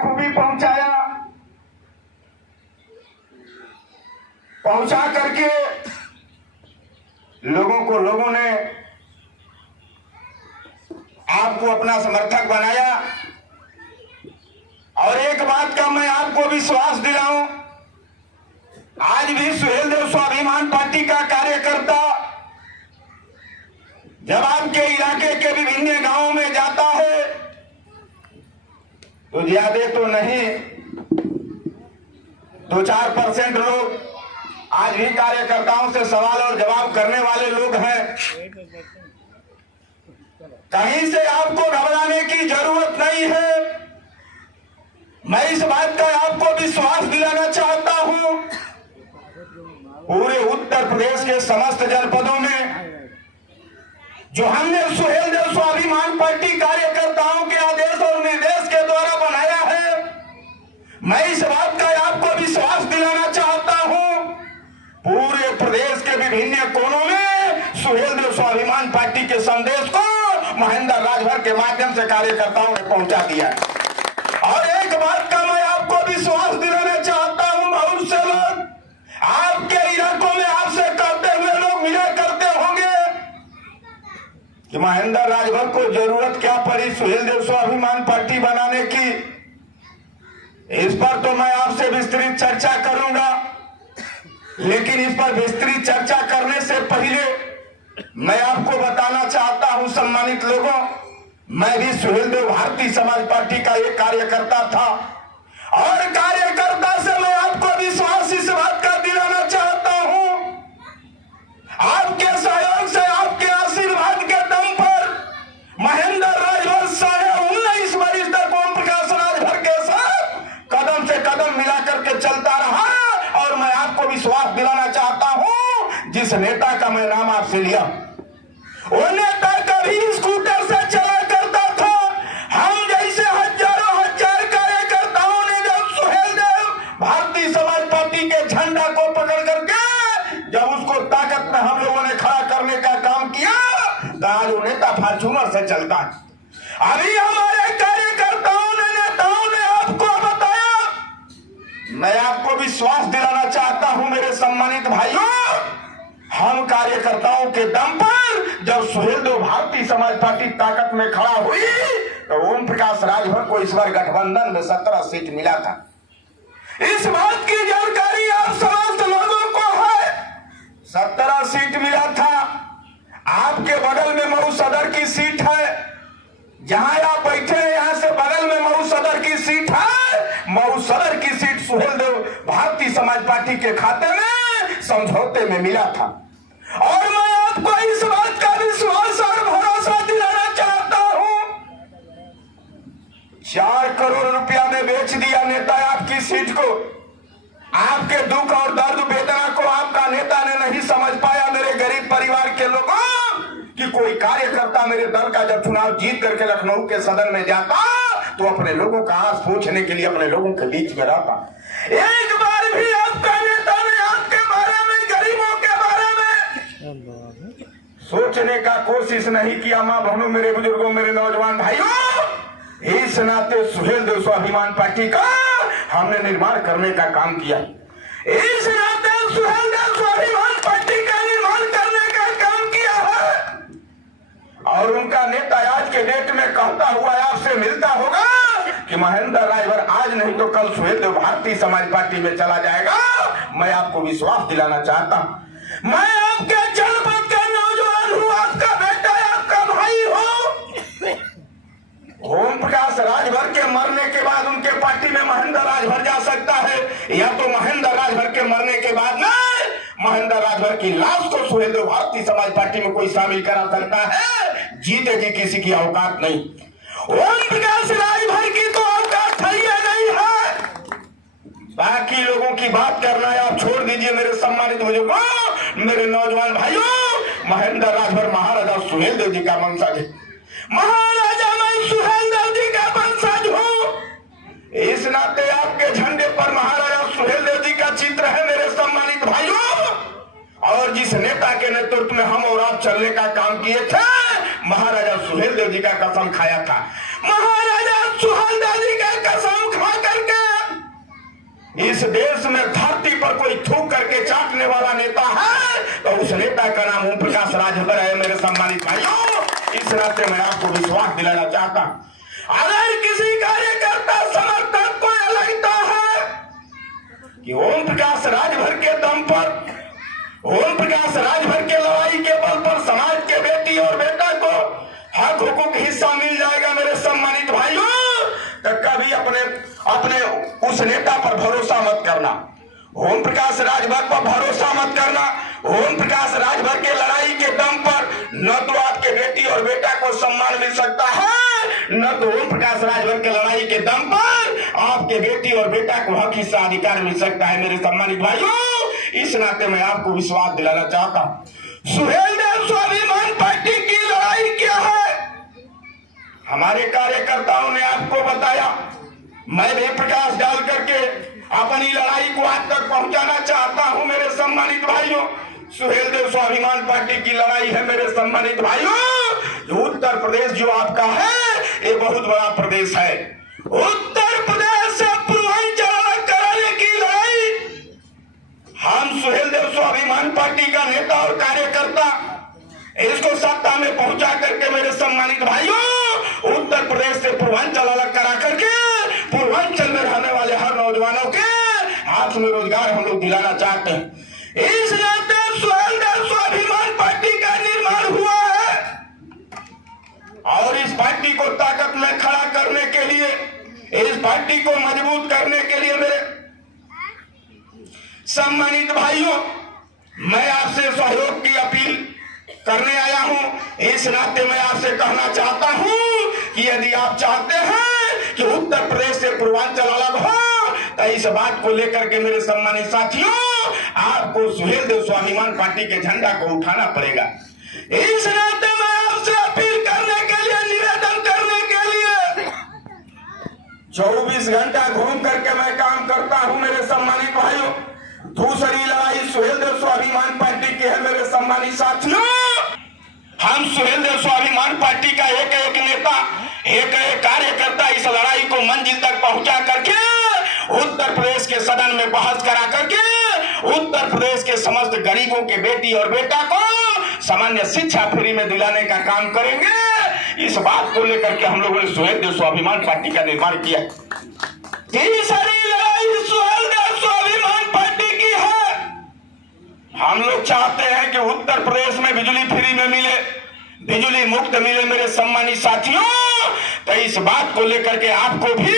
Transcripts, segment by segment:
बखूबी पहुंचाया। पहुंचा करके लोगों ने आपको अपना समर्थक बनाया। और एक बात का मैं आपको विश्वास दिलाऊं, आज भी सुहेलदेव स्वाभिमान पार्टी का कार्यकर्ता जब आपके इलाके के विभिन्न गांवों में जाता है तो ज्यादा तो नहीं 2-4% लोग आज भी कार्यकर्ताओं से सवाल और जवाब करने वाले लोग हैं। कहीं से आपको घबराने की जरूरत नहीं है। मैं इस बात का आपको विश्वास दिलाना चाहता हूं, पूरे उत्तर प्रदेश के समस्त जनपदों में जो हमने सुहेलदेव स्वाभिमान पार्टी कार्यकर्ताओं के आदेश और निर्देश के द्वारा बनाया है, मैं इस बात का आपको विश्वास दिलाना चाहता हूं, पूरे प्रदेश के विभिन्न कोनों में सुहेलदेव स्वाभिमान पार्टी के संदेश को महेंद्र राजभर के माध्यम से कार्यकर्ताओं ने पहुंचा दिया। और एक बात का मैं आपको विश्वास दिलाना चाहता हूं, बहुत से लोग आपके इलाकों में आपसे कहते हुए लोग मिला करते होंगे कि महेंद्र राजभर को जरूरत क्या पड़ी सुहेलदेव स्वाभिमान पार्टी बनाने की। इस पर तो मैं आपसे विस्तृत चर्चा करूंगा, लेकिन इस पर विस्तृत चर्चा करने से पहले मैं आपको बताना चाहता हूं सम्मानित लोगों, मैं भी सुहेलदेव भारतीय समाज पार्टी का एक कार्यकर्ता था। और कार्यकर्ता से मैं आपको विश्वास इस बात का दिलाना चाहता हूं, आपके सहयोग से, आपके आशीर्वाद के दम पर महेंद्र राजभर 19 वर्ष तक ओम प्रकाश राजभर के साथ कदम से कदम मिला करके चलता रहा। और मैं आपको विश्वास दिलाना चाहता हूं, जिस नेता का मैं नाम आपसे लिया वो नेता कभी स्कूटर से चला करता था। हम जैसे हजारों हजार कार्यकर्ताओं ने जब सुहेलदेव भारतीय समाज पार्टी के झंडा को पकड़ करके जब उसको ताकत में हम लोगों ने खड़ा करने का काम किया, तो आज वो नेता फॉर्च्यूनर से चलता है। अभी हमारे कार्यकर्ताओं ने, नेताओं ने आपको बताया। मैं आपको विश्वास दिलाना चाहता हूं मेरे सम्मानित भाइयों, हम कार्यकर्ताओं के दम पर जब सुहेलदेव भारतीय समाज पार्टी ताकत में खड़ा हुई तो ओम प्रकाश राजभर को इस बार गठबंधन में 17 सीट मिला था। इस बात की जानकारी आप समस्त लोगों को है, 17 सीट मिला था। आपके बगल में मऊ सदर की सीट है, जहां आप बैठे हैं यहां से बगल में मऊ सदर की सीट है। मऊ सदर की सीट सुहेलदेव भारतीय समाज पार्टी के खाते में समझौते में मिला था। और मैं आपको इस बात का विश्वास और भरोसा दिलाना चाहता हूं, 4 करोड़ रुपया में बेच दिया नेता आपकी सीट को। आपके दुख और दर्द वेदना को आपका नेता ने नहीं समझ पाया मेरे गरीब परिवार के लोगों, कि कोई कार्यकर्ता मेरे दल का जब चुनाव जीत करके लखनऊ के सदन में जाता तो अपने लोगों का आस पूछने के लिए अपने लोगों के बीच में रहता। एक बार भी आपका नेता ने आपके बारे में, गरीबों के बारे में सोचने का कोशिश नहीं किया। मां बहनों, मेरे बुजुर्गों, मेरे नौजवान भाइयों, इस नाते सुहेलदेव स्वाभिमान पार्टी का हमने निर्माण करने का काम किया। इस नाते सुहेलदेव स्वाभिमान पार्टी का निर्माण करने का काम किया है। और उनका नेता आज के डेट में कहता हुआ आपसे मिलता होगा कि महेंद्र राजभर आज नहीं तो कल सुहेलदेव भारतीय समाज पार्टी में चला जाएगा। मैं आपको विश्वास दिलाना चाहता हूं, मैं आपके जनपद का नौजवान हूं, आपका बेटा, आपका भाई हूं। ओम प्रकाश राजभर के मरने के बाद उनके पार्टी में महेंद्र राजभर जा सकता है, या तो महेंद्र राजभर के मरने के बाद ना महेंद्र राजभर की लाश को सुहेलदेव भारतीय समाज पार्टी में कोई शामिल करा सकता है। जीते जी किसी की औकात नहीं। ओम प्रकाश राजभर की तो औकात है नहीं है। बाकी लोगों की बात करना है आप छोड़ दीजिए मेरे सम्मानित बुजुर्गों, मेरे नौजवान भाइयों। महेंद्र राजभर महाराजा सुहेलदेव जी का वंशज है। महाराजा मैं सुहेलदेव जी का वंशज हूं। इस नाते आपके झंडे पर महाराजा सुहेलदेव जी का चित्र है मेरे सम्मानित भाइयों। और जिस नेता के नेतृत्व में हम और आप चलने का काम किए थे, महाराजा सुहेलदेव जी का कसम खाया था। महाराजा सुहेलदेव जी का कसम खा इस देश में धरती पर कोई थूक करके चाटने वाला नेता है तो उस नेता का नाम ओम प्रकाश राजभर है। मेरे सम्मानित भाइयों, इस नाते मैं आपको विश्वास दिलाना चाहता हूं, अगर किसी कार्यकर्ता समर्थक को लगता है कि ओम प्रकाश राजभर के दम पर, ओम प्रकाश राजभर के लड़ाई के बल पर समाज के बेटी और बेटा को हक हुकूक हिस्सा मिल जाएगा, मेरे सम्मानित भाइयों, तो कभी अपने उस नेता पर भरोसा मत करना। ओम प्रकाश राजभर पर भरोसा मत करना। ओम प्रकाश राजभर के लड़ाई के दम पर न तो आपके बेटी और बेटा को सम्मान मिल सकता है, न तो ओम प्रकाश राजभर के लड़ाई के दम पर आपके बेटी और बेटा को हक हिस्सा अधिकार मिल सकता है। मेरे सम्मानित भाइयों, इस नाते मैं आपको विश्वास दिलाना चाहता हूं, सुहेलदेव स्वाभिमान पार्टी की लड़ाई क्या है हमारे कार्यकर्ताओं ने आपको बताया। मैं भी प्रकाश डाल करके अपनी लड़ाई को आज तक पहुंचाना चाहता हूं। मेरे सम्मानित भाइयों, सुहेलदेव स्वाभिमान पार्टी की लड़ाई है। मेरे सम्मानित भाइयों, उत्तर प्रदेश जो आपका है ये बहुत बड़ा प्रदेश है। उत्तर प्रदेश से पूर्वांचल कराने की लड़ाई हम सुहेलदेव स्वाभिमान पार्टी का नेता और कार्यकर्ता इसको सत्ता में पहुंचा करके, मेरे सम्मानित भाइयों, उत्तर प्रदेश से पूर्वांचल अलग करा करके पूर्वांचल में रहने वाले हर नौजवानों के हाथ में रोजगार हम लोग दिलाना चाहते हैं। इस नाते सुहेलदेव स्वाभिमान पार्टी का निर्माण हुआ है और इस पार्टी को ताकत में खड़ा करने के लिए, इस पार्टी को मजबूत करने के लिए, मेरे सम्मानित भाइयों, मैं आपसे सहयोग की अपील करने आया हूं। इस नाते मैं आपसे कहना चाहता हूं कि यदि आप चाहते हैं कि उत्तर प्रदेश से पूर्वांचल अलग हो तो इस बात को लेकर के, मेरे सम्मानित साथियों, आपको सुहेलदेव स्वाभिमान पार्टी के झंडा को उठाना पड़ेगा। इस नाते मैं आपसे अपील करने के लिए, निवेदन करने के लिए 24 घंटा घूम करके मैं काम करता हूं। मेरे सम्मानित भाइयों, दूसरी लड़ाई सुहेलदेव स्वाभिमान पार्टी की है। मेरे सम्मानित साथियों, हम सुहेलदेव स्वाभिमान पार्टी का एक एक नेता, एक एक कार्यकर्ता इस लड़ाई को मंजिल तक पहुंचा करके उत्तर प्रदेश के सदन में बहस करा करके उत्तर प्रदेश के समस्त गरीबों के बेटी और बेटा को सामान्य शिक्षा फ्री में दिलाने का काम करेंगे। इस बात को लेकर के हम लोगों ने सुहेलदेव स्वाभिमान पार्टी का निर्माण किया। तीसरी लड़ाई सुहेलदेव स्वाभिमान पार्टी की है। हम लोग चाहते हैं कि उत्तर प्रदेश में बिजली फ्री में मिले, बिजली मुफ्त मिले। मेरे सम्मानित साथियों, तो इस बात को लेकर के आपको भी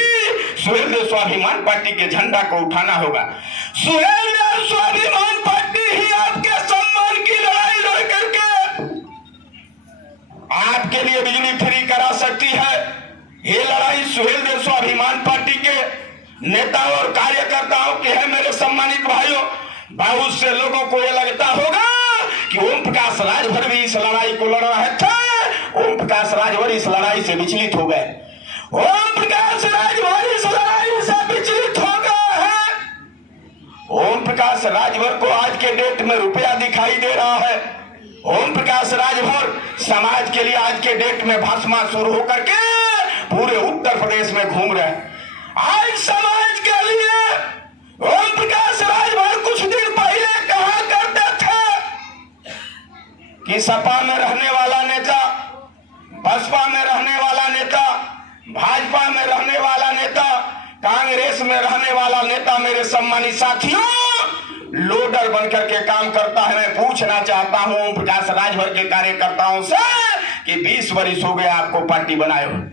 सुहेलदेव स्वाभिमान पार्टी के झंडा को उठाना होगा। सुहेलदेव स्वाभिमान पार्टी ही आपके सम्मान की लड़ाई लड़ करके आपके लिए बिजली फ्री करा सकती है। ये लड़ाई सुहेलदेव स्वाभिमान पार्टी के नेताओं और कार्यकर्ताओं की है। मेरे सम्मानित भाइयों, बहुत से लोगों को यह लगता होगा कि ओम प्रकाश राजभर भी इस लड़ाई को लड़ रहे थे। ओम प्रकाश राजभर इस लड़ाई से विचलित हो गए। ओम प्रकाश राजभर इस लड़ाई से विचलित हो गए हैं। ओम प्रकाश राजभर को आज के डेट में रुपया दिखाई दे रहा है। ओम प्रकाश राजभर समाज के लिए आज के डेट में भाषण शुरू होकर के पूरे उत्तर प्रदेश में घूम रहे हैं। आज समाज के लिए ओम प्रकाश राजभर कुछ दिन पहले कहा करते थे कि सपा में रहने वाला नेता, बसपा में रहने वाला नेता, भाजपा में रहने वाला नेता, कांग्रेस में रहने वाला नेता, मेरे सम्मानित साथियों, लोडर बनकर के काम करता है। मैं पूछना चाहता हूं ओम प्रकाश राजभर के कार्यकर्ताओं से कि 20 वर्ष हो गए आपको पार्टी बनाए हुए।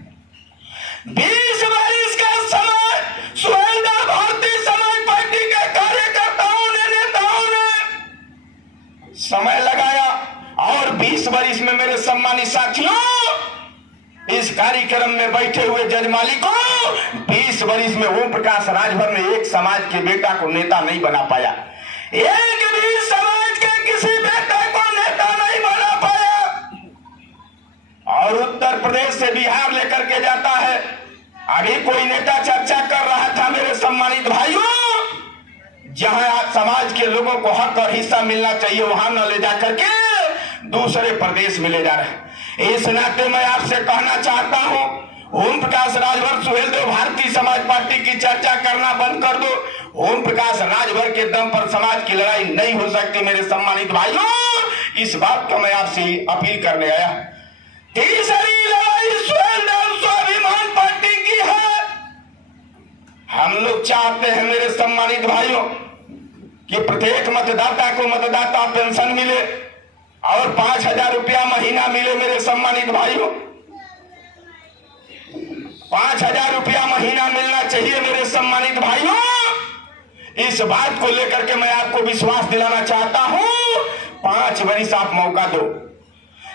20 वर्ष का समय सुहेलदेव भारतीय समाज पार्टी के कार्यकर्ताओं ने, नेताओं ने समय लगाया और 20 वर्ष में, मेरे सम्मानित साथियों, इस कार्यक्रम में बैठे हुए जज मालिकों, 20 वर्ष में ओम प्रकाश राजभर ने एक समाज के बेटा को नेता नहीं बना पाया। एक भी समाज के किसी बेटा को नेता नहीं बना पाया। और उत्तर प्रदेश से बिहार लेकर के जाता है। अभी कोई नेता चर्चा कर रहा था, मेरे सम्मानित भाइयों, जहां समाज के लोगों को हक और हिस्सा मिलना चाहिए वहां न ले जाकर के दूसरे प्रदेश में ले जा रहे हैं। इस नाते मैं आपसे कहना चाहता हूं, ओम प्रकाश राजभर सुहेलदेव भारतीय समाज पार्टी की चर्चा करना बंद कर दो। ओम प्रकाश राजभर के दम पर समाज की लड़ाई नहीं हो सकती। मेरे सम्मानित भाइयों, इस बात को मैं आपसे अपील करने आया। तीसरी लड़ाई स्वाभिमान पार्टी की है। हम लोग चाहते हैं मेरे सम्मानित भाइयों कि प्रत्येक मतदाता को मतदाता पेंशन मिले और 5,000 रुपया महीना मिले। मेरे सम्मानित भाइयों, 5,000 रुपया महीना मिलना चाहिए। मेरे सम्मानित भाइयों, इस बात को लेकर के मैं आपको विश्वास दिलाना चाहता हूं। 5 वर्ष आप मौका दो।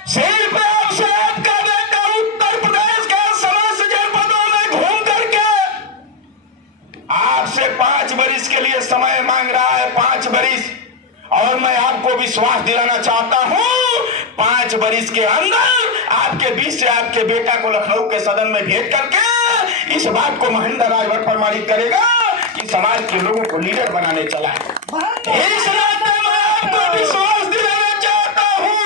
सिर्फ आपसे आपका बेटा उत्तर प्रदेश के समस्त जनपदों में घूम करके आपसे 5 वर्ष के लिए समय मांग रहा है। 5 वर्ष, और मैं आपको विश्वास दिलाना चाहता हूं 5 वर्ष के अंदर आपके बीच से आपके बेटा को लखनऊ के सदन में भेज करके इस बात को महेंद्र राजभर प्रमाणित करेगा कि समाज के लोगों को लीडर बनाने चला है। इस नाते मैं आपको विश्वास दिलाना चाहता हूं।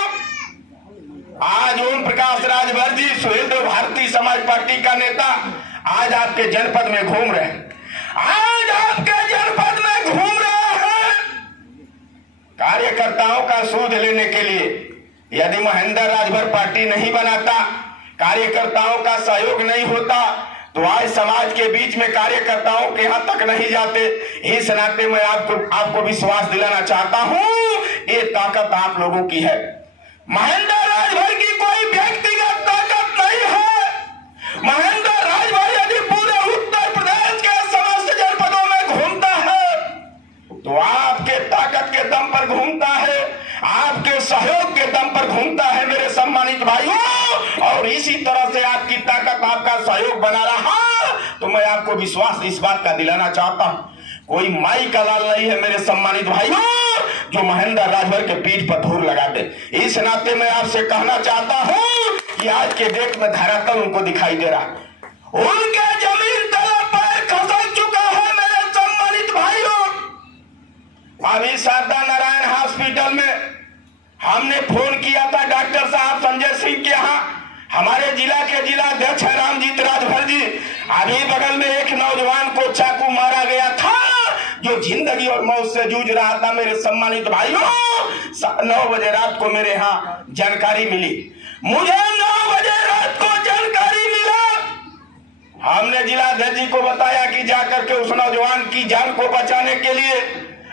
आज ओम प्रकाश राजभर जी, सुहेल देव भारतीय समाज पार्टी का नेता, आज आपके जनपद में घूम रहे हैं। आज आपके जनपद में घूम रहे हैं कार्यकर्ताओं का सूद लेने के लिए। यदि महेंद्र राजभर पार्टी नहीं बनाता, कार्यकर्ताओं का सहयोग नहीं होता, तो आज समाज के बीच में कार्यकर्ताओं के यहां तक नहीं जाते। इस नाते मैं आपको विश्वास दिलाना चाहता हूं, ये ताकत आप लोगों की है। महेंद्र राजभर की कोई व्यक्तिगत ताकत नहीं है। महेंद्र राजभर यदि पूरे उत्तर प्रदेश के समस्त जनपदों में घूमता है तो आपके ताकत के दम पर घूमता है, आपके सहयोग के दम पर घूमता है। मेरे सम्मानित भाइयों, और इसी तरह से आपकी ताकत, आपका सहयोग बना रहा तो मैं आपको विश्वास इस बात का दिलाना चाहता हूं, कोई माई का लाल नहीं है मेरे सम्मानित भाइयों जो महेंद्र राजभर के पीठ पर धूल लगा दे। इस नाते मैं आपसे कहना चाहता हूं कि आज के डेट में धरातल उनको दिखाई दे रहा, उनके जमीन तले पैर खसक चुका है। मेरे सम्मानित भाइयों, अभी शारदा नारायण हॉस्पिटल में हमने फोन किया था डॉक्टर साहब संजय सिंह के यहाँ। हमारे जिला के जिला अध्यक्ष है रामजीत राजभर जी। अभी बगल में एक नौजवान को चाकू मारा गया था जो जिंदगी और मौत से जूझ रहा था। मेरे सम्मानित भाइयों, 9 बजे रात को मेरे यहाँ जानकारी मिली, मुझे 9 बजे रात को जानकारी मिला। हमने जिला अध्यक्ष जी को बताया कि जाकर के उस नौजवान की जान को बचाने के लिए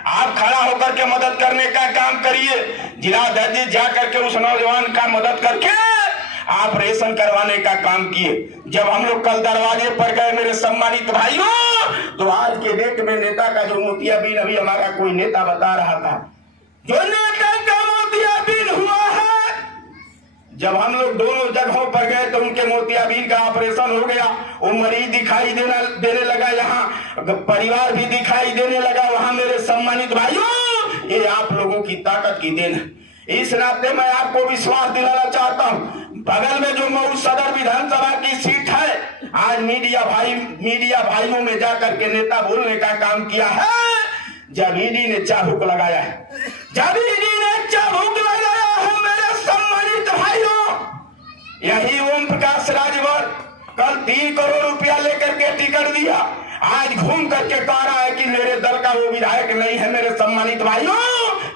आप खड़ा होकर के मदद करने का काम करिए। जिला अध्यक्ष जी जाकर के उस नौजवान का मदद करके ऑपरेशन करवाने का काम किए। जब हम लोग कल दरवाजे पर गए मेरे सम्मानित भाइयों, तो आज के डेट में नेता का जो मोतियाबिंद, अभी हमारा कोई नेता बता रहा था, जो नेता का मोतियाबिंद हुआ है, जब हम लोग दोनों जगहों पर गए तो उनके मोतियाबिंद का ऑपरेशन हो गया। वो मरीज दिखाई देने लगा, यहाँ परिवार भी दिखाई देने लगा वहां। मेरे सम्मानित भाइयों, ये आप लोगों की ताकत की देन है। इस नाते मैं आपको विश्वास दिलाना चाहता हूं, बगल में जो मऊ सदर विधानसभा की सीट है, आज मीडिया भाइयों में जाकर के नेता बोलने का काम किया है। जब ईडी ने चाबुक लगाया है, जब ईडी ने चाबुक लगाया है मेरे सम्मानित भाइयों, यही ओम प्रकाश राजभर कल 3 करोड़ रुपया लेकर के टिकट दिया, आज घूम करके कह रहा है कि मेरे दल का वो विधायक नहीं है। मेरे सम्मानित भाइयों,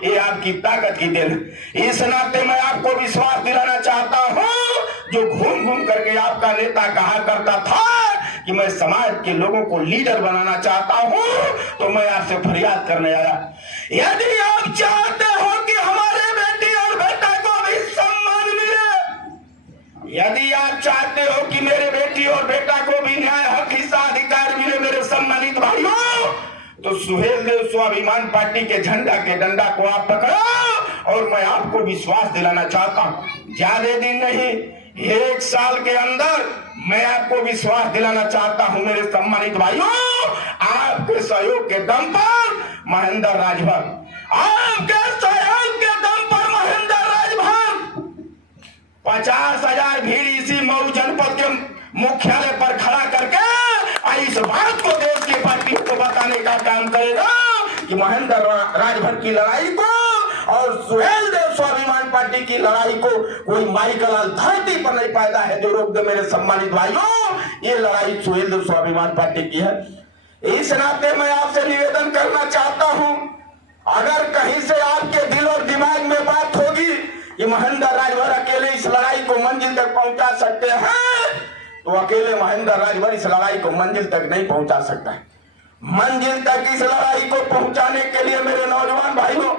ये आपकी ताकत की देन। इस नाते मैं आपको विश्वास दिलाना चाहता हूं, जो घूम घूम करके आपका नेता कहा करता था कि मैं समाज के लोगों को लीडर बनाना चाहता हूं, तो मैं आपसे फरियाद करने आया। यदि आप चाहते हो कि हमारे बेटी और बेटा को भी सम्मान मिले, यदि आप चाहते हो कि मेरे बेटी और बेटा को भी न्याय, हक, हिस्सा, अधिकार मिले, मेरे सम्मानित भाइयों, तो सुहेल देव स्वाभिमान पार्टी के झंडा के डंडा को आप पकड़ो। और मैं आपको विश्वास दिलाना चाहता हूं, ज्यादा दिन नहीं, 1 साल के अंदर मैं आपको विश्वास दिलाना चाहता हूं मेरे सम्मानित भाइयों, आपके सहयोग के दम पर महेंद्र राजभर, आपके सहयोग के दम पर महेंद्र राजभर 50,000 भीड़ इसी मऊ जनपद के मुख्यालय पर खड़ा करके इस बात को देश की पार्टियों को बताने का काम करेगा कि महेंद्र राजभर की लड़ाई को और सुहेल देव स्वाभिमान पार्टी की लड़ाई को कोई माई का लाल धरती पर नहीं पाता है जो रोक दे। मेरे सम्मानित भाइयों, ये लड़ाई सुहेल देव स्वाभिमान पार्टी की है। इस नाते मैं आपसे निवेदन करना चाहता हूं, अगर कहीं से आपके दिल और दिमाग में बात होगी कि महेंद्र राजभर अकेले इस लड़ाई को मंजिल तक पहुंचा सकते हैं, तो अकेले महेंद्र राजभर इस लड़ाई को मंजिल तक नहीं पहुंचा सकता है। मंजिल तक इस लड़ाई को पहुंचाने के लिए मेरे नौजवान भाइयों,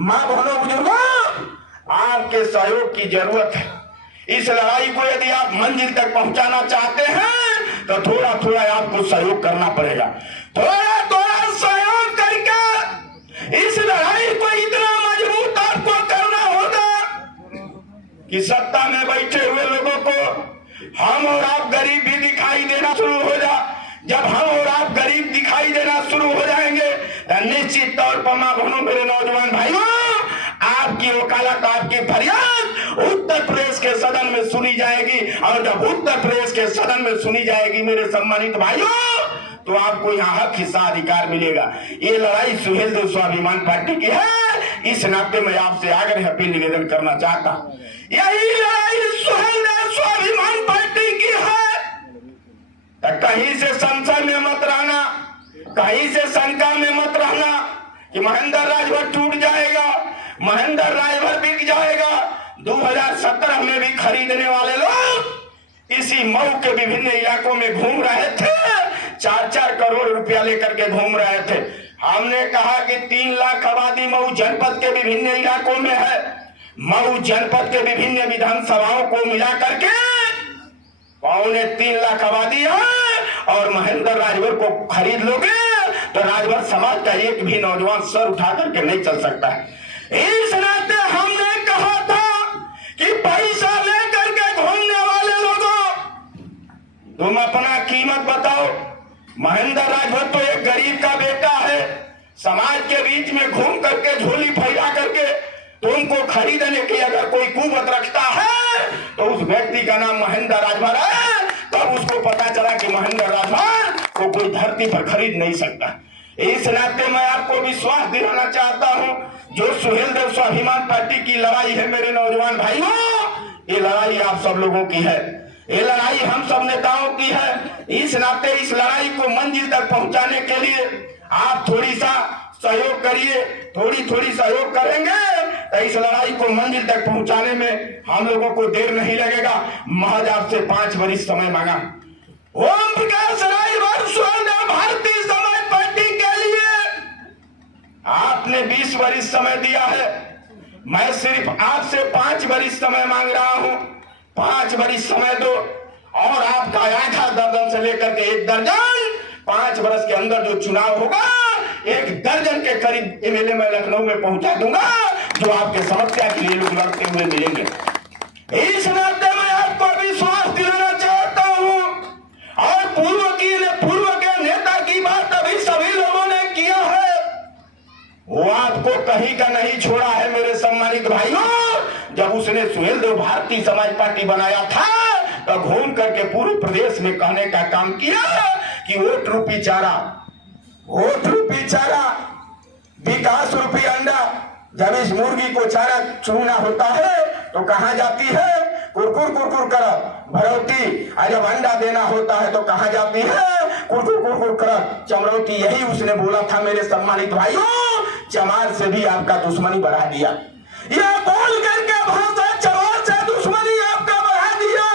मां बहनों, बुजुर्गों, आपके सहयोग की जरूरत है। इस लड़ाई को यदि आप मंजिल तक पहुंचाना चाहते हैं तो थोड़ा थोड़ा आपको सहयोग करना पड़ेगा। थोड़ा थोड़ा सहयोग करके इस लड़ाई को इतना मजबूत आपको करना होगा कि सत्ता में बैठे हुए लोगों को हम और आप गरीब भी दिखाई देना शुरू हो जा। जब हम और आप गरीब दिखाई देना शुरू हो जाएंगे तो निश्चित तौर पर मां बहनों, मेरे नौजवान भाइयों, आपकी वकालत, आपकी फरियाद उत्तर प्रदेश के सदन में सुनी जाएगी। और जब उत्तर प्रदेश के सदन में सुनी जाएगी मेरे सम्मानित भाइयों, तो आपको यहाँ हक, हिस्सा, अधिकार मिलेगा। ये लड़ाई सुहेलदेव स्वाभिमान पार्टी की है। इस नाते मैं आपसे आग्रह, अपील, निवेदन करना चाहता, यही लड़ाई सुहेलदेव स्वाभिमान पार्टी की है। कहीं से संशय में मत रहना, कहीं से शंका में मत रहना कि महेंद्र राजभर टूट जाएगा, महेंद्र राजभर बिक जाएगा। 2017 में भी खरीदने वाले लोग इसी मऊ के विभिन्न इलाकों में घूम रहे थे, 4-4 करोड़ रुपया लेकर के घूम रहे थे। हमने कहा कि 3 लाख आबादी मऊ जनपद के विभिन्न इलाकों में है। मऊ जनपद के विभिन्न विधानसभाओं को मिला करके 3.25 लाख आबादी है और महेंद्र राजभर को खरीद लोगे तो राजभर समाज का एक भी नौजवान सर उठा करके नहीं चल सकता है। इस नाते हमने कहा था कि पैसा लेकर के घूमने वाले लोगों, तुम अपना कीमत बताओ। महेंद्र राजभर तो एक गरीब का बेटा है, समाज के बीच में घूम करके झोली फैला करके तुमको खरीदने की अगर कोई कुवत रखता है तो उस व्यक्ति का नाम महेंद्र राजभर है। तब उसको पता चला कि महेंद्र राजभर को कोई धरती पर खरीद नहीं सकता। इस नाते मैं आपको विश्वास दिलाना चाहता हूं, जो सुहेलदेव स्वाभिमान पार्टी की लड़ाई है मेरे नौजवान भाइयों, ये लड़ाई आप सब लोगों की है, ये लड़ाई हम सब नेताओं की है। इस नाते इस लड़ाई को मंजिल तक पहुंचाने के लिए आप थोड़ी सा सहयोग करिए, थोड़ी सहयोग करेंगे तो इस लड़ाई को मंजिल तक पहुंचाने में हम लोगों को देर नहीं लगेगा। महज आपसे 5 वर्ष समय मांगा। ओम प्रकाश राजभर सुहेलदेव भारतीय समाज पार्टी के लिए आपने 20 वर्ष समय दिया है, मैं सिर्फ आपसे 5 वर्ष समय मांग रहा हूं। 5 वर्ष समय दो और आपका आधा दर्जन से लेकर के 1 दर्जन 5 वर्ष के अंदर जो चुनाव होगा 1 दर्जन के करीब एमएलए मैं लखनऊ में पहुंचा दूंगा, जो आपके समस्या के लिए लोग लड़ते हुए मिलेंगे। इस नाते मैं आपको विश्वास दिलाना चाहता हूं और पूर्व के नेता की बात अभी सभी लोगों ने किया है, वो आपको कहीं का नहीं छोड़ा है मेरे सम्मानित भाइयों। जब उसने सुहेलदेव भारतीय समाज पार्टी बनाया था तो घूम करके पूरे प्रदेश में कहने का काम किया कि वोट रूपी चारा, विकास रूपी अंडा। जब इस मुर्गी को चारा चुनना होता है तो कहां जाती है? कुरकुर कर भरौती। और जब अंडा देना होता है तो कहां जाती है? कुरकुर कर चमरौती। यही उसने बोला था मेरे सम्मानित भाइयों। चमार से भी आपका दुश्मनी बढ़ा दिया, यह बोल करके भाषा चमार से दुश्मनी आपका बढ़ा दिया।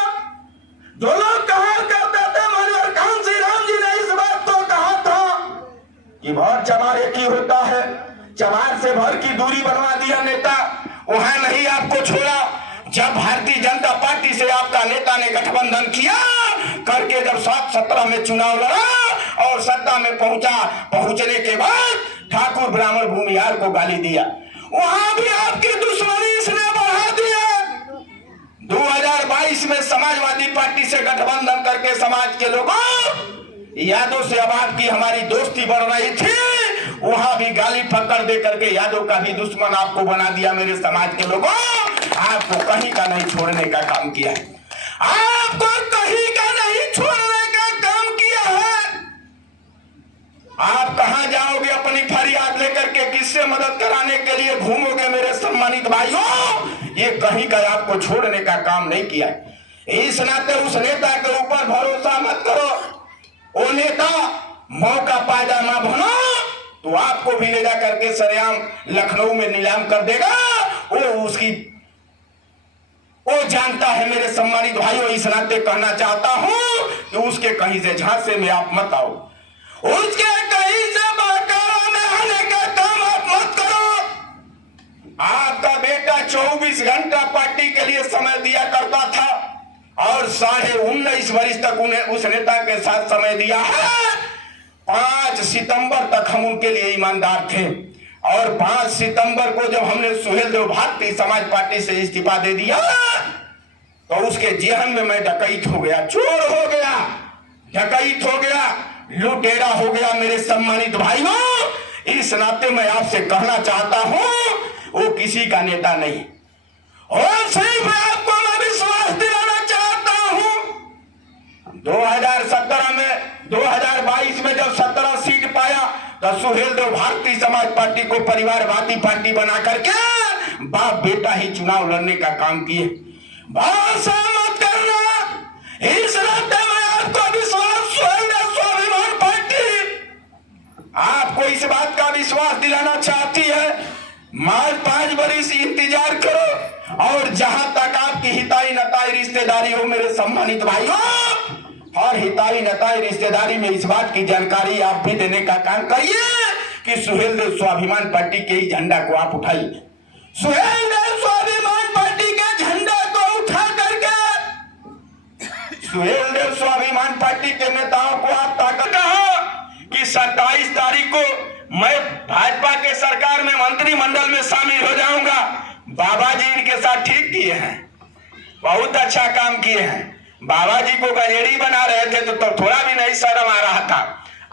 जो लोग कहा करते थे मनोहर कांसी राम जी ने इस बात को कहा था कि भर चमार एक ही होता है, चमार से भर की दूरी बनवा दिया नेता, वहां नहीं आपको छोड़ा। जब भारतीय जनता पार्टी से आपका नेता ने गठबंधन किया करके जब 7-17 में चुनाव लड़ा और सत्ता में पहुंचने के बाद ठाकुर ब्राह्मण भूमिहार को गाली दिया, वहां भी आपकी दुश्मनी इसने बढ़ा दिया। 2022 में समाजवादी पार्टी से गठबंधन करके समाज के लोगों यादव से अब आपकी हमारी दोस्ती बढ़ रही थी, वहां भी गाली फक्कड़ दे करके यादव का भी दुश्मन आपको बना दिया। मेरे समाज के लोगों, आपको कहीं का नहीं छोड़ने का काम किया है, आपको कहीं का नहीं छोड़ने का काम किया है। आप कहां जाओगे अपनी फरियाद लेकर के, किससे मदद कराने के लिए घूमोगे मेरे सम्मानित भाइयों? ये कहीं का आपको छोड़ने का काम नहीं किया है। इस नाते उस नेता के ऊपर भरोसा मत करो। वो नेता मौका पायदामा बनो तो आपको भी ले जा करके सरेआम लखनऊ में नीलाम कर देगा। वो जानता है मेरे सम्मानित भाइयों, इस नाते कहना चाहता हूं कि उसके कहीं से झांसे में आप मत आओ, उसके कहीं से बहकावा में आने का काम आप मत करो। आपका बेटा 24 घंटा पार्टी के लिए समय दिया करता था और 19.5 वर्ष तक उन्हें उस नेता के साथ समय दिया है। 5 सितंबर तक हम उनके लिए ईमानदार थे और 5 सितंबर को जब हमने सुहेलदेव भारतीय समाज पार्टी से इस्तीफा दे दिया तो उसके जेहन में मैं डकैत हो गया, चोर हो गया, डकैत हो गया, लुटेरा हो गया। मेरे सम्मानित भाइयों, इस नाते मैं आपसे कहना चाहता हूं वो किसी का नेता नहीं और सिर्फ आपको मैं विश्वास दिलाना चाहता हूं। 2022 में जब 17 सीट पाया तो सुहेलदेव भारतीय समाज पार्टी को परिवारवादी पार्टी बना करके बाप बेटा ही चुनाव लड़ने का काम किए। भाषा मत करना, इस नाते मैं आपको विश्वास, सुहेलदेव स्वाभिमान पार्टी आपको इस बात का विश्वास दिलाना चाहती है। मार 5 बरिस इंतजार करो और जहां तक आपकी हिताई नताई रिश्तेदारी हो मेरे सम्मानित भाइयों, और हिताई नताई रिश्तेदारी में इस बात की जानकारी आप भी देने का काम करिए कि सुहेलदेव स्वाभिमान पार्टी के ही झंडा को आप उठाइए। सुहेलदेव स्वाभिमान पार्टी के झंडा को उठा करके सुहेलदेव स्वाभिमान पार्टी के नेताओं को आप ताकत कहा कि 27 तारीख को मैं भाजपा के सरकार में मंत्रिमंडल में शामिल हो जाऊंगा। बाबा जी इनके साथ ठीक किए हैं, बहुत अच्छा काम किए हैं। बाबा जी को गजेड़ी बना रहे थे तो थोड़ा भी नहीं शर्म आ रहा था।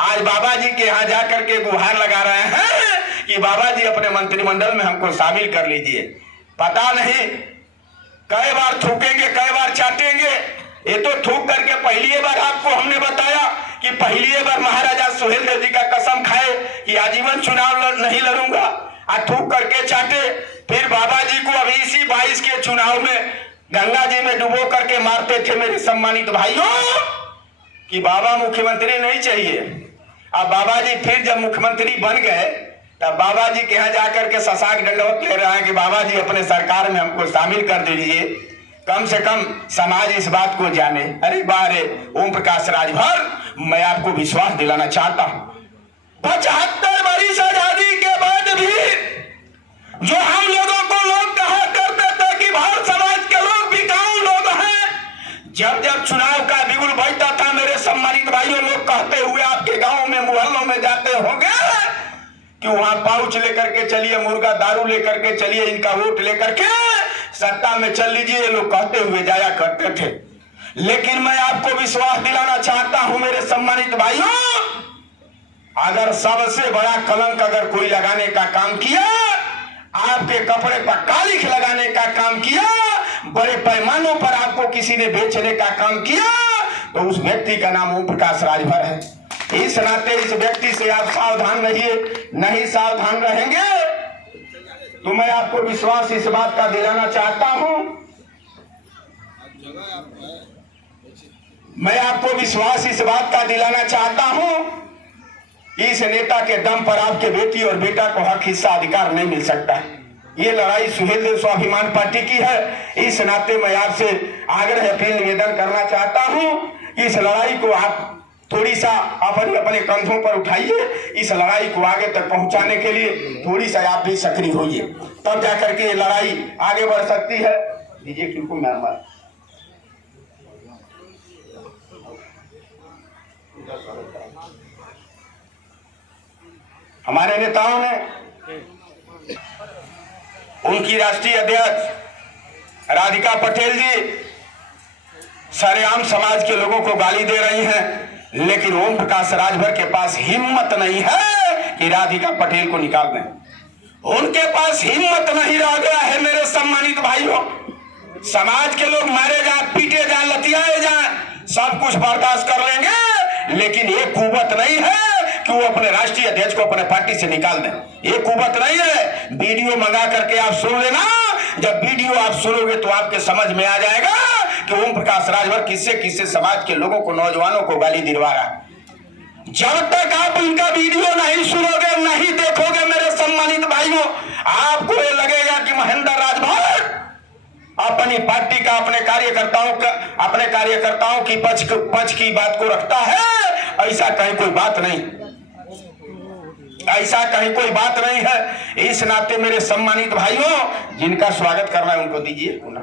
आज बाबा जी के यहाँ जाकर के गुहार लगा रहे हैं कि बाबा जी अपने मंत्रिमंडल में हमको शामिल कर लीजिए। पता नहीं कई बार थूकेंगे, कई बार चाटेंगे। ये तो थूक करके पहली बार आपको हमने बताया कि पहली बार महाराजा सुहेलदेव जी का कसम खाए कि आजीवन चुनाव नहीं लड़ूंगा, और थूक करके चाटे। फिर बाबा जी को अभी इसी 22 के चुनाव में गंगा जी में डुबो करके मारते थे। मेरे सम्मानित भाइयों, कि बाबा मुख्यमंत्री नहीं चाहिए। अब बाबा जी फिर जब मुख्यमंत्री बन गए तब बाबा जी के यहाँ जाकर के शशांक दंडवत ले रहे हैं कि बाबा जी अपने सरकार में हमको शामिल कर दीजिए, कम से कम समाज इस बात को जाने। अरे बारे ओम प्रकाश राजभर, मैं आपको विश्वास दिलाना चाहता हूं 75 वर्ष आजादी के बाद भी जो हम लोगों को लोग कहा करते थे कि भारत समाज के लोग बिकाऊ लोग हैं, जब जब चुनाव का बिगुल बजता था मेरे सम्मानित भाइयों, लोग कहते हुए आपके गांवों में मोहल्लों में जाते होंगे कि वहां पाउच लेकर के चलिए, मुर्गा दारू लेकर के चलिए, इनका वोट लेकर के सत्ता में चल लीजिए, लोग कहते हुए जाया करते थे। लेकिन मैं आपको विश्वास दिलाना चाहता हूं मेरे सम्मानित भाइयों, अगर सबसे बड़ा कलंक अगर कोई लगाने का काम किया, आपके कपड़े पर कालिख लगाने का काम किया, बड़े पैमानों पर आपको किसी ने बेचने का काम किया, तो उस व्यक्ति का नाम ओम प्रकाश राजभर है। इस नाते इस व्यक्ति से आप सावधान रहिए। नहीं सावधान रहेंगे तो मैं आपको विश्वास इस बात का दिलाना चाहता हूं, मैं आपको विश्वास इस बात का दिलाना चाहता हूं, इस नेता के दम पर आपके बेटी और बेटा को हक हिस्सा अधिकार नहीं मिल सकता है। ये लड़ाई सुहेलदेव स्वाभिमान पार्टी की है। इस नाते मैं आपसे आग्रह अपील निवेदन करना चाहता हूं, इस लड़ाई को आप थोड़ी सा अपने कंधों पर उठाइए। इस लड़ाई को आगे तक पहुंचाने के लिए थोड़ी सा आप भी सक्रिय होइए, तब जाकर के ये लड़ाई आगे बढ़ सकती है। दीजिए किनको मैं हमारे नेताओं ने उनकी राष्ट्रीय अध्यक्ष राधिका पटेल जी सरेआम समाज के लोगों को गाली दे रही हैं, लेकिन ओम प्रकाश राजभर के पास हिम्मत नहीं है कि राधिका पटेल को निकाल दें। उनके पास हिम्मत नहीं रह गया है मेरे सम्मानित भाइयों। समाज के लोग मारे जाए, पीटे जाए, लतियाए जाए, सब कुछ बर्दाश्त कर लेंगे, लेकिन ये कुवत नहीं है कि वो अपने राष्ट्रीय अध्यक्ष को अपने पार्टी से निकाल दें। ये कुवत नहीं है। वीडियो मंगा करके आप सुन लेना, जब वीडियो आप सुनोगे तो आपके समझ में आ जाएगा कि ओम प्रकाश राजभर किससे किससे समाज के लोगों को, नौजवानों को गाली दिलवा रहा है। जब तक आप उनका वीडियो नहीं सुनोगे, नहीं देखोगे मेरे सम्मानित भाइयों, आपको ये लगेगा कि महेंद्र राजभर अपनी पार्टी का अपने कार्यकर्ताओं की पक्ष की बात को रखता है। ऐसा कहीं कोई बात नहीं, ऐसा कहीं कोई बात नहीं है। इस नाते मेरे सम्मानित भाइयों, जिनका स्वागत करना है उनको दीजिए पुनः।